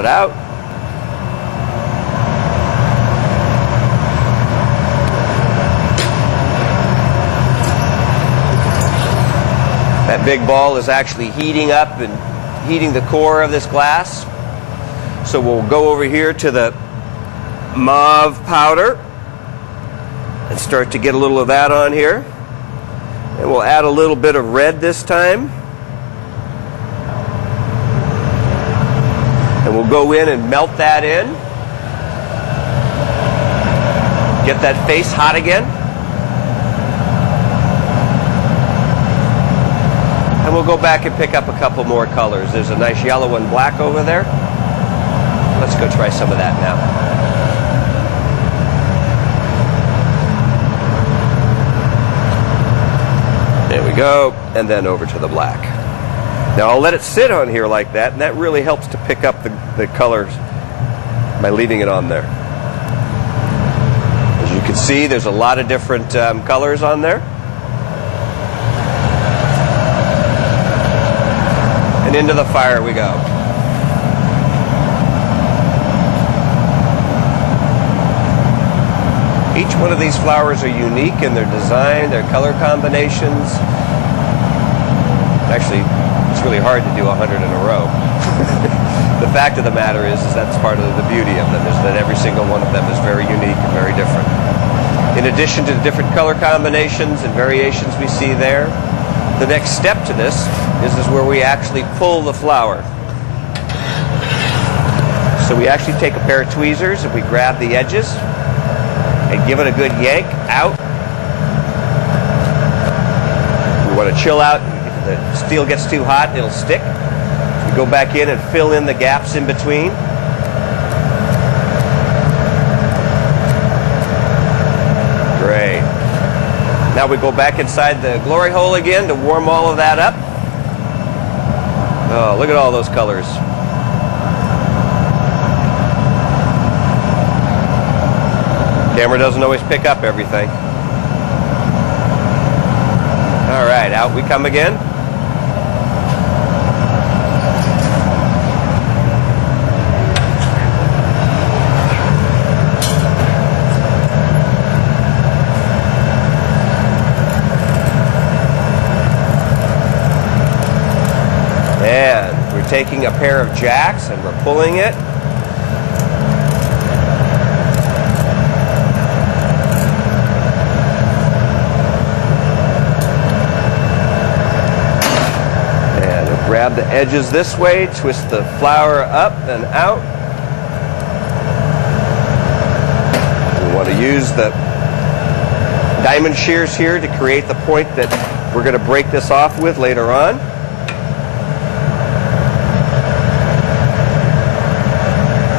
it out. That big ball is actually heating up and heating the core of this glass. So we'll go over here to the mauve powder and start to get a little of that on here. And we'll add a little bit of red this time. And we'll go in and melt that in. Get that face hot again. And we'll go back and pick up a couple more colors. There's a nice yellow and black over there. Let's go try some of that now. There we go. And then over to the black. Now I'll let it sit on here like that, and that really helps to pick up the colors by leaving it on there. As you can see, there's a lot of different colors on there. And into the fire we go. Each one of these flowers are unique in their design, their color combinations. Actually, it's really hard to do 100 in a row. The fact of the matter is that's part of the beauty of them, is that every single one of them is very unique and very different. In addition to the different color combinations and variations we see there, the next step to this is where we actually pull the flower. So we actually take a pair of tweezers and we grab the edges and give it a good yank out. We want to chill out. If the steel gets too hot, it'll stick. We go back in and fill in the gaps in between. Great. Now we go back inside the glory hole again to warm all of that up. Oh, look at all those colors. Camera doesn't always pick up everything. All right, out we come again. And we're taking a pair of jacks and we're pulling it. Grab the edges this way, twist the flower up and out. We want to use the diamond shears here to create the point that we're going to break this off with later on.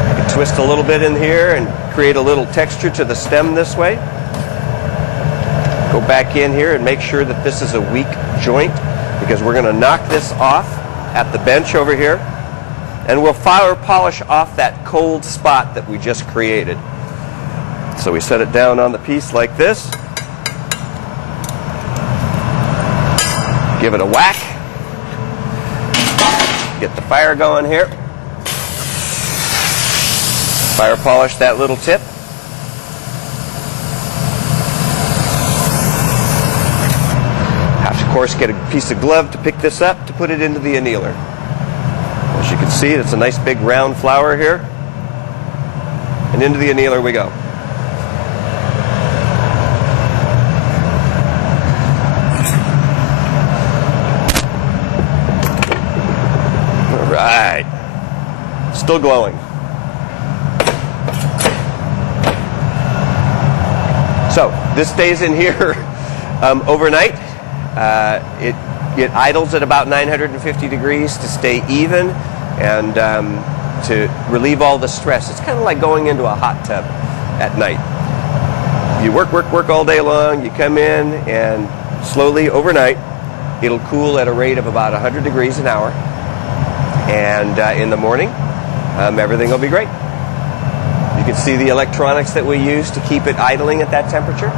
You can twist a little bit in here and create a little texture to the stem this way. Go back in here and make sure that this is a weak joint, because we're going to knock this off at the bench over here, and we'll flower polish off that cold spot that we just created. So we set it down on the piece like this, give it a whack, get the fire going here, fire polish that little tip. Of course, get a piece of glove to pick this up to put it into the annealer. As you can see, it's a nice big round flower here. And into the annealer we go. All right. Still glowing. So this stays in here overnight. It idles at about 950 degrees to stay even and to relieve all the stress. It's kind of like going into a hot tub at night. You work all day long, you come in, and slowly overnight it'll cool at a rate of about 100 degrees an hour, and in the morning everything will be great. You can see the electronics that we use to keep it idling at that temperature.